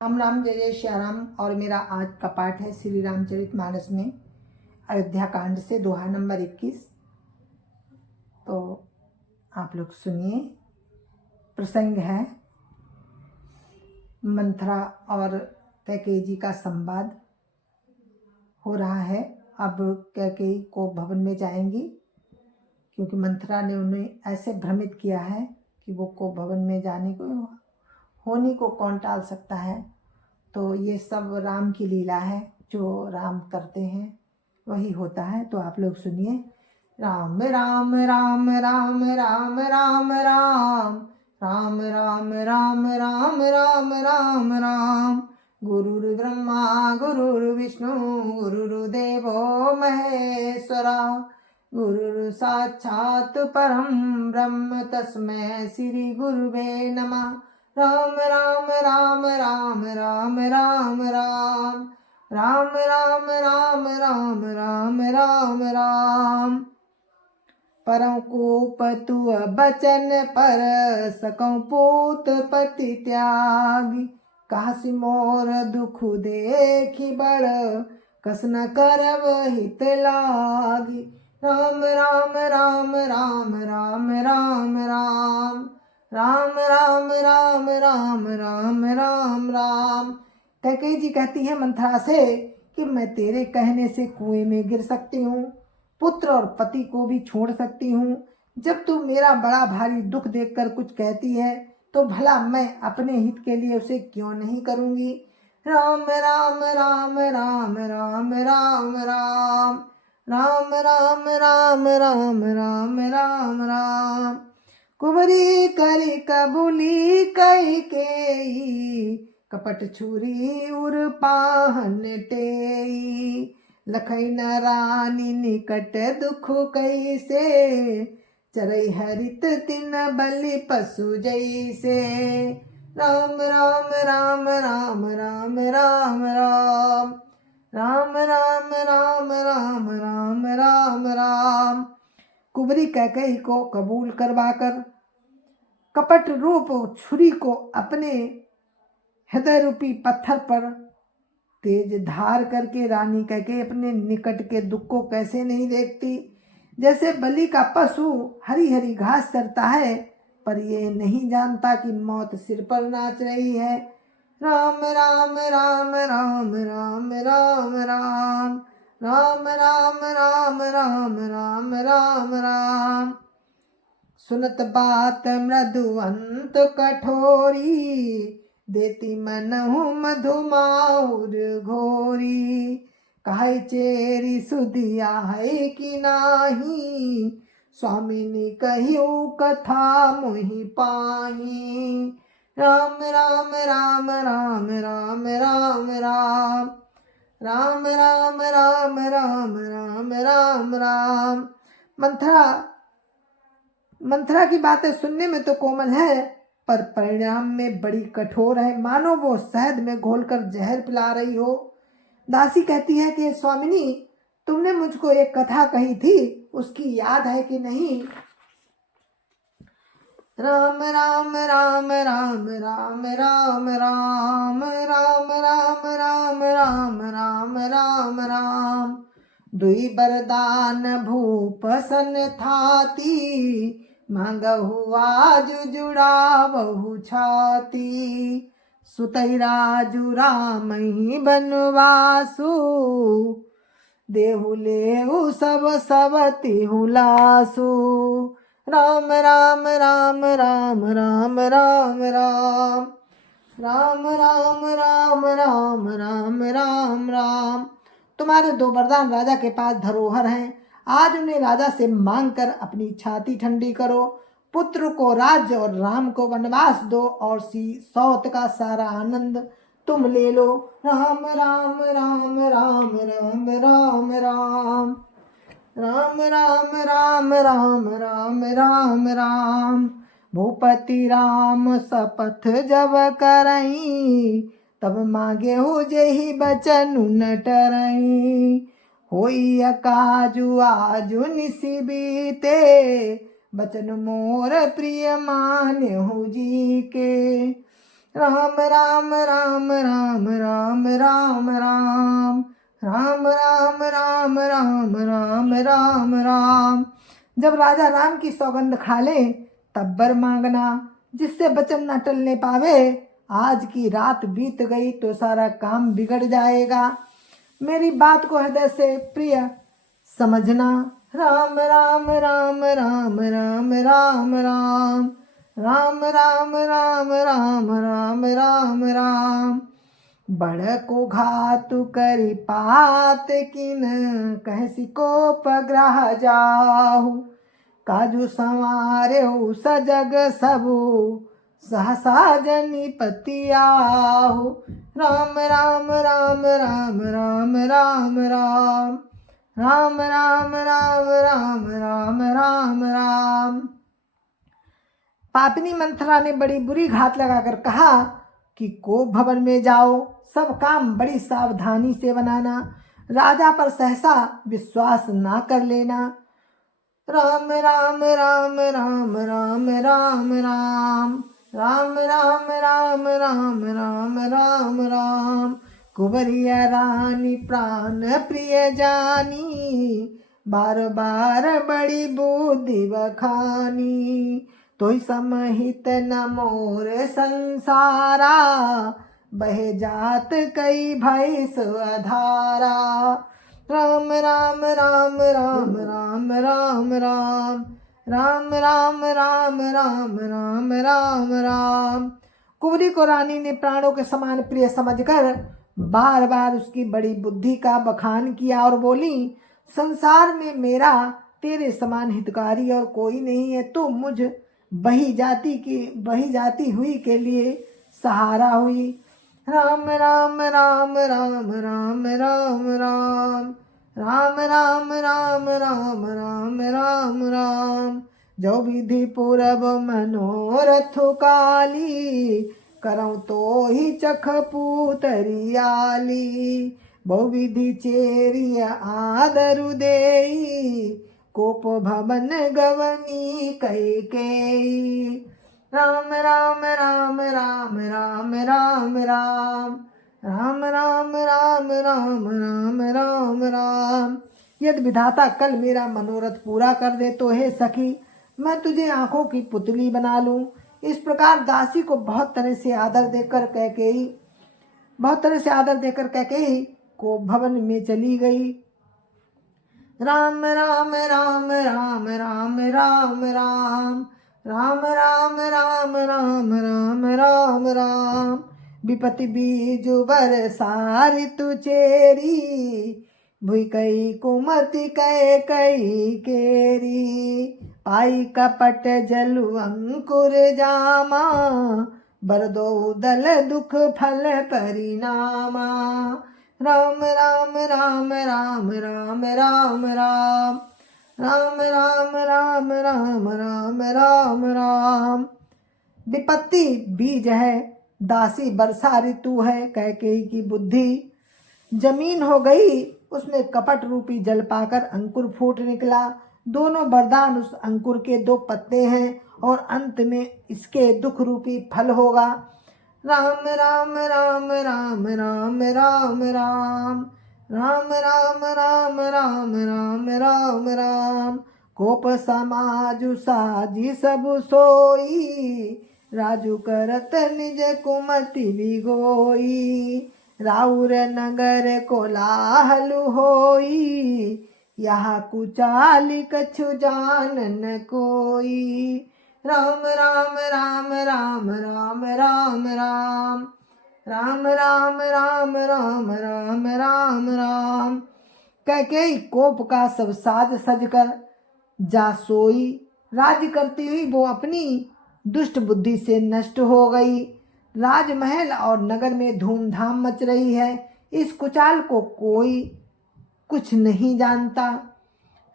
राम राम जय जय श्री राम। और मेरा आज का पाठ है श्री रामचरितमानस में अयोध्या कांड से दोहा नंबर 21। तो आप लोग सुनिए। प्रसंग है मंथरा और कैकेयी जी का संवाद हो रहा है। अब कैकेयी को भवन में जाएंगी क्योंकि मंथरा ने उन्हें ऐसे भ्रमित किया है कि वो को भवन में जाने को होनी को कौन टाल सकता है। तो ये सब राम की लीला है, जो राम करते हैं वही होता है। तो आप लोग सुनिए। राम राम राम राम राम राम राम राम राम राम राम राम राम राम गुरुर्ब्रह्मा गुरुर्विष्णु गुरुर्देवो महेश्वरा गुरुर् साक्षात् परं ब्रह्म तस्मै श्री गुरुवे नमः। राम राम राम राम राम राम राम राम राम राम राम राम राम राम परम कोप तु बचन पर सकौ पूत पति त्यागी काशी मोर दुख देखी बड़ कस न करब हित लागी। राम राम राम राम राम राम राम राम राम राम राम राम राम राम। कैकेयी जी कहती है मंथरा से कि मैं तेरे कहने से कुएं में गिर सकती हूँ, पुत्र और पति को भी छोड़ सकती हूँ। जब तू मेरा बड़ा भारी दुख देखकर कुछ कहती है तो भला मैं अपने हित के लिए उसे क्यों नहीं करूँगी। राम राम राम राम राम राम राम राम राम राम राम राम राम राम कुबरी करी कबूली कैकेयी कपट छुरी उर पाहन टेई लखई न रानी निकट दुख कैसे चरई हरित तिन बलि पशु जैसे। राम राम राम राम राम राम राम राम राम राम राम राम राम राम कुबरी कैकेयी को कबूल करवाकर कपट रूप छुरी को अपने हृदय रूपी पत्थर पर तेज धार करके रानी कैकेयी अपने निकट के दुख को कैसे नहीं देखती। जैसे बलि का पशु हरी हरी घास चरता है पर ये नहीं जानता कि मौत सिर पर नाच रही है। राम राम राम राम राम राम राम राम राम राम राम राम राम राम सुनत बात मृदुवंत कठोरी देती मनहु मधुमाहुर घोरी काहे चेरी सुधिया है कि नाही स्वामिनी कहियो कथा मोहि पाही। राम राम राम राम राम राम राम राम राम राम राम राम राम राम मंथरा की बातें सुनने में तो कोमल है पर परिणाम में बड़ी कठोर है, मानो वो शहद में घोलकर जहर पिला रही हो। दासी कहती है कि स्वामिनी, तुमने मुझको एक कथा कही थी, उसकी याद है कि नहीं। राम राम राम राम राम राम राम राम राम राम राम राम राम राम दुई बरदान भूप सन थाती मांगहु आज जुड़ा बहु छाती सुतई राजू रामहि बनवासु देहु लेहु सब तिहु लासु। राम राम राम राम राम राम राम राम राम राम राम राम राम राम तुम्हारे दो वरदान राजा के पास धरोहर हैं, आज उन्हें राजा से मांग कर अपनी छाती ठंडी करो। पुत्र को राज्य और राम को वनवास दो और सौत का सारा आनंद तुम ले लो। राम राम राम राम राम राम राम राम राम राम राम राम राम राम भूपति राम शपथ जब करई तब मांगे हो जेहि बचन न टरई होई अकाजु आजु निसि बीते बचन मोर प्रिय मान्यहु जी के। राम राम राम राम राम राम राम राम राम राम राम राम राम राम। जब राजा राम की सौगंध खा ले तब वर मांगना, जिससे वचन न टलने पावे। आज की रात बीत गई तो सारा काम बिगड़ जाएगा। मेरी बात को हृदय से प्रिय समझना। राम राम राम राम राम राम राम राम राम राम राम राम राम राम। बड़ को घातु करी पात किन, कहसी को पग्रह जाहु। काजू संवारे सजग सबु, सहसा जनिपति आहु। राम राम राम राम राम राम राम राम राम राम राम राम राम राम। पापिनी मंथरा ने बड़ी बुरी घात लगाकर कहा कि कोप भवन में जाओ, सब काम बड़ी सावधानी से बनाना, राजा पर सहसा विश्वास ना कर लेना। राम राम राम राम राम राम राम राम राम राम राम राम राम राम। कुंवरिया रानी प्राण प्रिय जानी, बार बार बड़ी बुद्धि बखानी। तोई समहित न मोर संसारा, बहे जात कई भैस अधारा। राम राम राम राम राम राम राम राम राम राम राम राम राम राम। कुंवरी को रानी ने प्राणों के समान प्रिय समझकर बार बार उसकी बड़ी बुद्धि का बखान किया और बोली, संसार में मेरा तेरे समान हितकारी और कोई नहीं है। तू मुझ बही जाती हुई के लिए सहारा हुई। राम राम राम राम राम राम राम राम राम राम राम राम राम राम। जो विधि पूरब मनोरथ काली, करऊँ तो ही चख पूतरियाली। बहुविधि चेरिय आदरु देई, कोप भवन गवनी कैकेयी। राम राम राम राम राम राम राम राम राम राम राम राम राम राम। यदि विधाता कल मेरा मनोरथ पूरा कर दे तो हे सखी, मैं तुझे आंखों की पुतली बना लूं। इस प्रकार दासी को बहुत तरह से आदर देकर कैकेयी को भवन में चली गई। राम राम राम राम राम राम राम राम राम राम राम राम राम राम। विपति बीज बरसा ऋतु चेरी, भुई कई कुमति कई केरी। पाई कपट जलु अंकुर जामा, बरदो दल दुख फल परिणामा। राम राम राम राम राम राम राम राम राम राम राम राम राम राम। विपत्ति बीज है, दासी वर्षा ऋतु है। कैकेयी की बुद्धि जमीन हो गई, उसमें कपट रूपी जल पाकर अंकुर फूट निकला। दोनों वरदान उस अंकुर के दो पत्ते हैं और अंत में इसके दुख रूपी फल होगा। राम राम राम राम राम राम राम राम राम राम राम राम राम राम। कोप समाजु साजी सब सोई, राजू करत निज कुमति बिगोई। राउर नगर कोलाहल होई, यहाँ कुचाली कछु जानन कोई। राम राम राम राम राम राम राम राम राम राम राम राम राम राम। कैकेयी कोप का सब साज सजकर जा सोई। राज्य करती हुई वो अपनी दुष्ट बुद्धि से नष्ट हो गई। राजमहल और नगर में धूमधाम मच रही है। इस कुचाल को कोई कुछ नहीं जानता।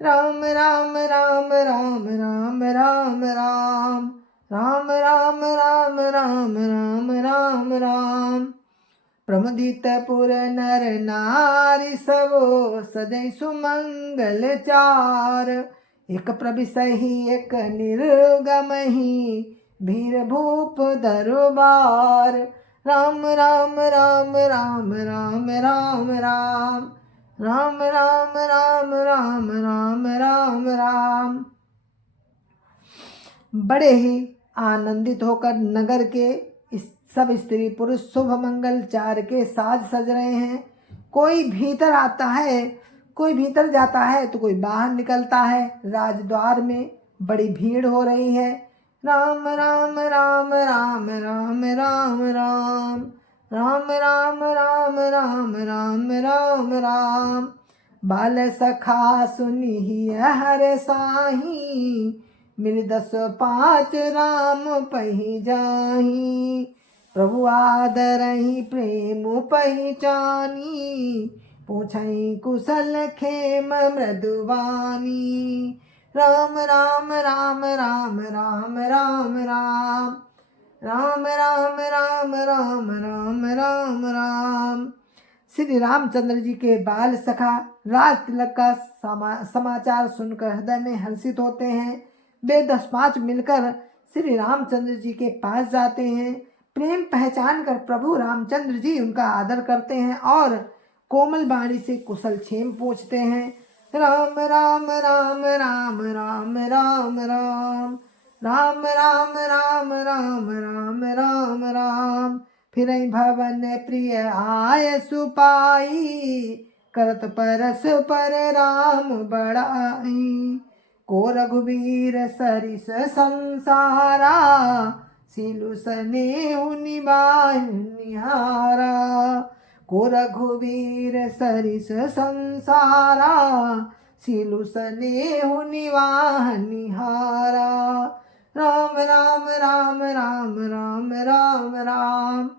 राम राम राम राम राम राम राम राम राम राम राम राम राम राम। प्रमुदित पुर नर नारी सबो, सदै सुमंगल चार। एक प्रविशहि एक निर्गमहि, वीर भूप दरबार। राम राम राम राम राम राम राम राम राम राम राम राम राम राम। बड़े ही आनंदित होकर नगर के सब स्त्री पुरुष शुभ मंगल चार के साज सज रहे हैं। कोई भीतर आता है, कोई भीतर जाता है तो कोई बाहर निकलता है। राजद्वार में बड़ी भीड़ हो रही है। राम राम राम राम राम राम राम राम राम राम राम राम राम राम। बाल सखा सुनी हर साही, मिल 10 5 राम पही जाही। प्रभु आदरहि प्रेम पहचानी, पूछई कुशल खेम मृदुवानी। राम राम राम राम राम राम राम राम राम राम राम राम राम राम। श्री रामचंद्र जी के बाल सखा राज तिलक का समाचार सुनकर हृदय में हर्षित होते हैं। वे 10 5 मिलकर श्री रामचंद्र जी के पास जाते हैं। प्रेम पहचान कर प्रभु रामचंद्र जी उनका आदर करते हैं और कोमल वाणी से कुशल क्षेम पूछते हैं। राम राम राम राम राम राम राम राम राम राम राम राम राम राम। फिर भवन प्रिय आय सुपाई, करत परस पर राम बड़ाई। को रघुवीर सरिस संसारा, सीलु सनेहु निहारा। को रघुवीर सरिस संसारा, सीलु सनेहु निहारा। राम राम राम राम राम राम राम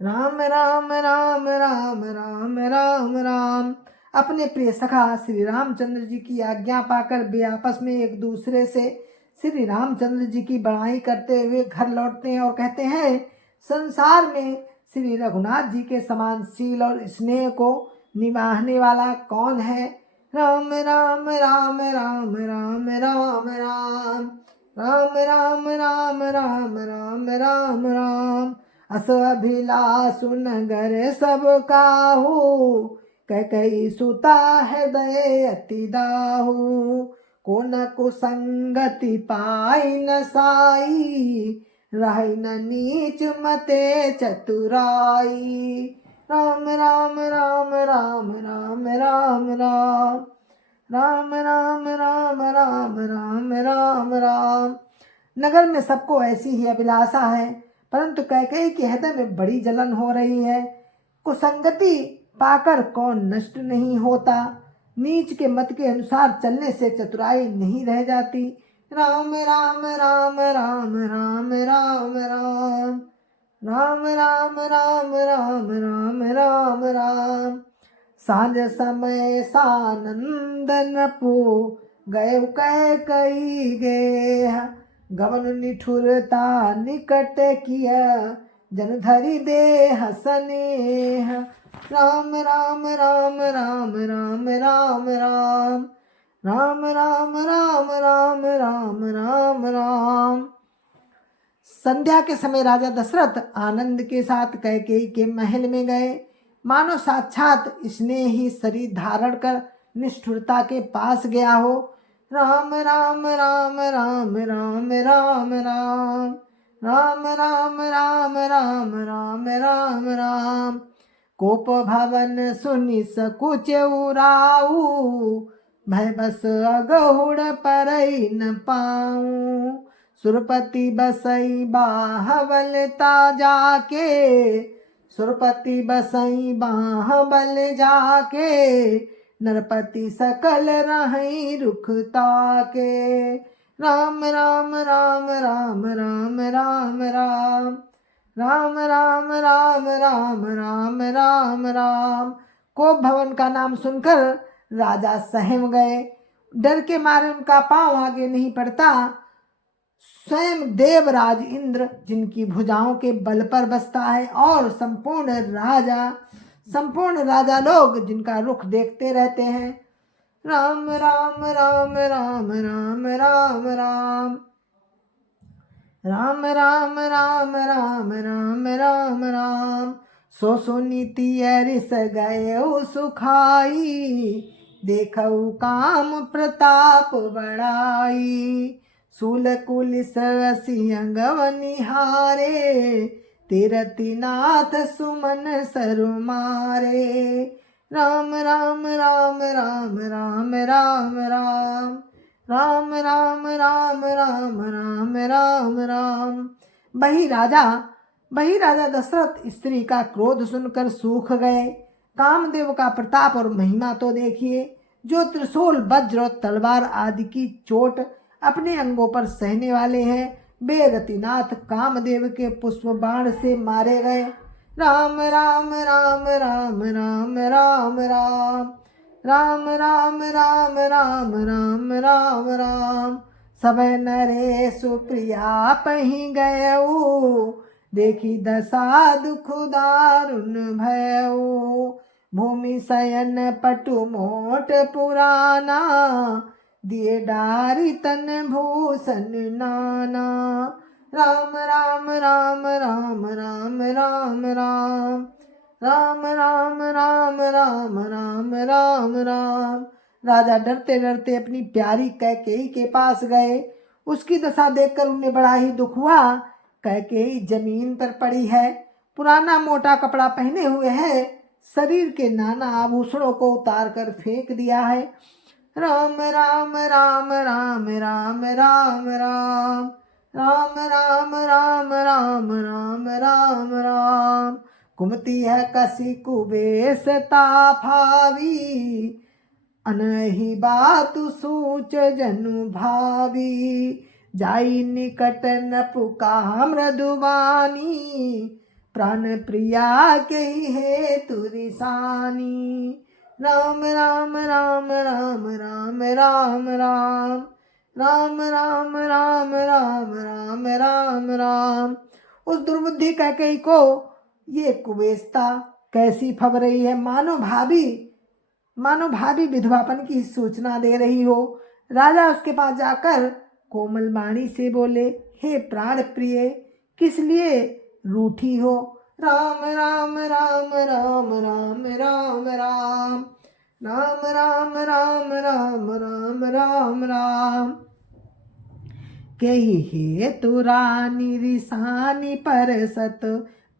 राम राम राम राम राम राम राम। अपने प्रिय सखा श्री रामचंद्र जी की आज्ञा पाकर वे आपस में एक दूसरे से श्री रामचंद्र जी की बड़ाई करते हुए घर लौटते हैं और कहते हैं, संसार में श्री रघुनाथ जी के समान शील और स्नेह को निभाने वाला कौन है। राम राम राम राम राम राम राम राम राम राम राम राम राम राम। अस अभिलाषु नगर सब काहू, कई सुता हृदय अति दाहू। को न कुसंगति पाई न साई, रही न नीच मते चतुराई। राम राम राम राम राम राम राम राम राम राम राम राम राम राम। नगर में सबको ऐसी ही अभिलाषा है, परंतु कैकेयी के हृदय में बड़ी जलन हो रही है। कुसंगति पाकर कौन नष्ट नहीं होता, नीच के मत के अनुसार चलने से चतुराई नहीं रह जाती। राम राम राम राम राम राम राम राम राम राम राम राम राम राम। सांझ समय सानंदन पो गए कैकेयी गेह, गवन निठुरता निकट किया जन धरि देह स्नेह। राम राम राम राम राम राम राम राम राम राम राम राम राम राम। संध्या के समय राजा दशरथ आनंद के साथ कैकेयी के महल में गए, मानो साक्षात स्नेही शरीर धारण कर निष्ठुरता के पास गया हो। राम राम राम राम राम राम राम राम राम राम राम राम राम राम। कोप भवन सुनि सकुच उराऊ, भय बस अगहुड़ परई न पाऊं। सुरपति बसई बाहबलता जाके, सुरपति बसई बाहबल जाके। नरपति सकल रहई रुखता के। राम राम राम राम राम राम राम राम राम राम राम राम राम राम। कोप भवन का नाम सुनकर राजा सहम गए, डर के मारे उनका पांव आगे नहीं पड़ता। स्वयं देवराज इंद्र जिनकी भुजाओं के बल पर बसता है और संपूर्ण राजा लोग जिनका रुख देखते रहते हैं। राम राम राम राम राम राम राम राम राम राम राम राम राम राम। सो सुनीति रिस गए सुखाई, देखऊ काम प्रताप बढ़ाई। सूल कुलिस सिंहगव निहारे, तीरति नाथ सुमन सरु मारे। राम राम राम राम राम राम राम राम राम राम राम राम राम राम। वही राजा दशरथ स्त्री का क्रोध सुनकर सूख गए। कामदेव का प्रताप और महिमा तो देखिए, जो त्रिशूल वज्र और तलवार आदि की चोट अपने अंगों पर सहने वाले हैं, वे रतिनाथ कामदेव के पुष्प बाण से मारे गए। राम राम राम राम राम राम राम राम राम राम राम राम राम राम। सब नरे सुप्रिया पही गयऊ, देखी दशा दुख दारुण भयऊ। भूमि शयन पटु मोट पुराना, दिए डारी तन भूषण नाना। राम राम राम राम राम राम राम राम राम राम राम राम राम राम। राजा डरते डरते अपनी प्यारी कैकेयी के पास गए। उसकी दशा देखकर उन्हें बड़ा ही दुख हुआ। कैकेयी जमीन पर पड़ी है, पुराना मोटा कपड़ा पहने हुए है, शरीर के नाना आभूषणों को उतार कर फेंक दिया है। राम राम राम राम राम राम राम राम राम राम राम राम राम राम। कुमति है कसी कुबेश ताफावी, अनहि बात सूच जनु भावी। जाई निकट न पुका मृदुबानी, प्राण प्रिया के हे तुरिसानी। राम राम राम राम राम राम राम राम राम राम राम राम राम राम। उस दुर्बुद्धि कैकेयी को ये कुबेस्ता कैसी फब रही है, मानो भाभी विधवापन की सूचना दे रही हो। राजा उसके पास जाकर कोमल वाणी से बोले, हे प्राण प्रिय, किस लिए रूठी हो। राम राम राम राम राम राम राम राम राम राम राम राम राम राम। केहि हेतु रानी रिसानी परसत,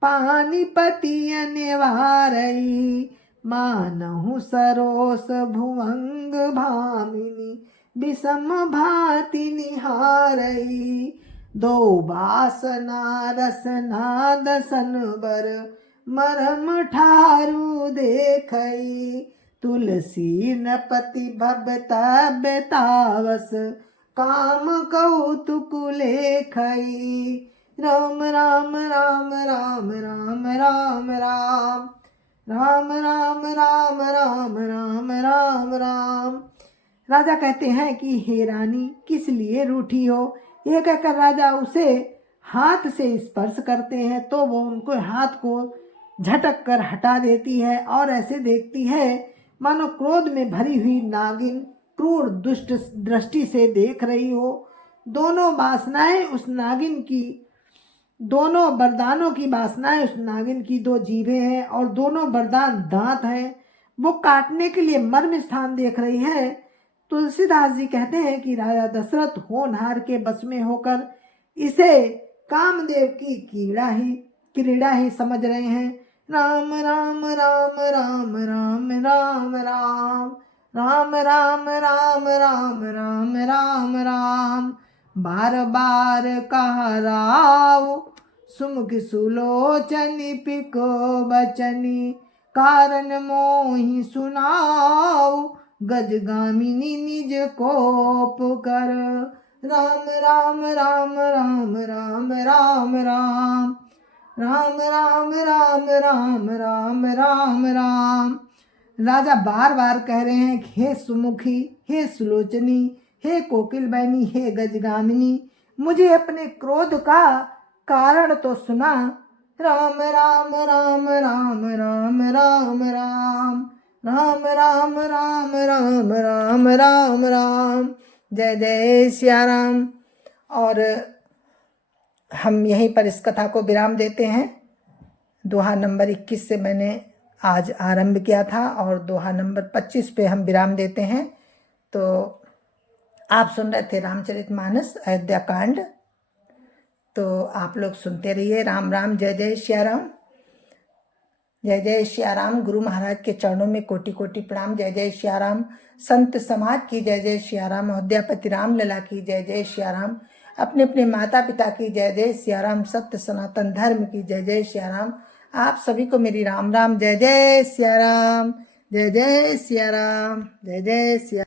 पानीपति निवारई। मानहु सरोस भुवंग भामिनी, विषम भाति निहारई। दो बासना रसना दसन बर, मरम ठारू देखई। तुलसी नपति भबता बेतावस, काम कौतुक लेखई। राम राम राम राम राम राम राम राम राम राम राम राम राम राम। राजा कहते हैं कि हे रानी, किस लिए रूठी हो। ये कहकर राजा उसे हाथ से स्पर्श करते हैं तो वो उनको हाथ को झटक कर हटा देती है और ऐसे देखती है मानो क्रोध में भरी हुई नागिन क्रूर दुष्ट दृष्टि से देख रही हो। दोनों वरदानों की वासनाएं उस नागिन की दो जीभें हैं और दोनों वरदान दांत हैं। वो काटने के लिए मर्म स्थान देख रही है। तुलसीदास जी कहते हैं कि राजा दशरथ होनहार के बस में होकर इसे कामदेव की क्रीड़ा ही समझ रहे हैं। राम राम राम राम राम राम राम राम राम राम राम राम राम राम। बार बार कहा राव, सुमुख सुलोचनी पिको बचनी। कारण मोहि सुनाओ, गजगामिनी निज कोप कर। राम राम राम राम राम राम राम राम राम राम राम राम राम राम। राजा बार बार कह रहे हैं, हे सुमुखी, हे सुलोचनी, हे कोकिल बहनी, हे गजगामिनी, मुझे अपने क्रोध का कारण तो सुना। राम राम राम राम राम राम राम राम राम राम राम राम राम राम। जय जय सिया राम। और हम यहीं पर इस कथा को विराम देते हैं। दोहा नंबर 21 से मैंने आज आरंभ किया था और दोहा नंबर 25 पे हम विराम देते हैं। तो आप सुन रहे थे रामचरितमानस अयोध्या कांड। तो आप लोग सुनते रहिए। राम राम, जय जय सिया राम, जय जय सिया राम। गुरु महाराज के चरणों में कोटि कोटि प्रणाम। जय जय सिया राम। संत समाज की जय जय सिया राम। अयोध्यापति राम लला की जय जय सिया राम। अपने अपने माता पिता की जय जय सिया राम। सत्य सनातन धर्म की जय जय सिया राम। आप सभी को मेरी राम राम, जय जय सिया राम, जय जय सिया राम, जय जय सिया।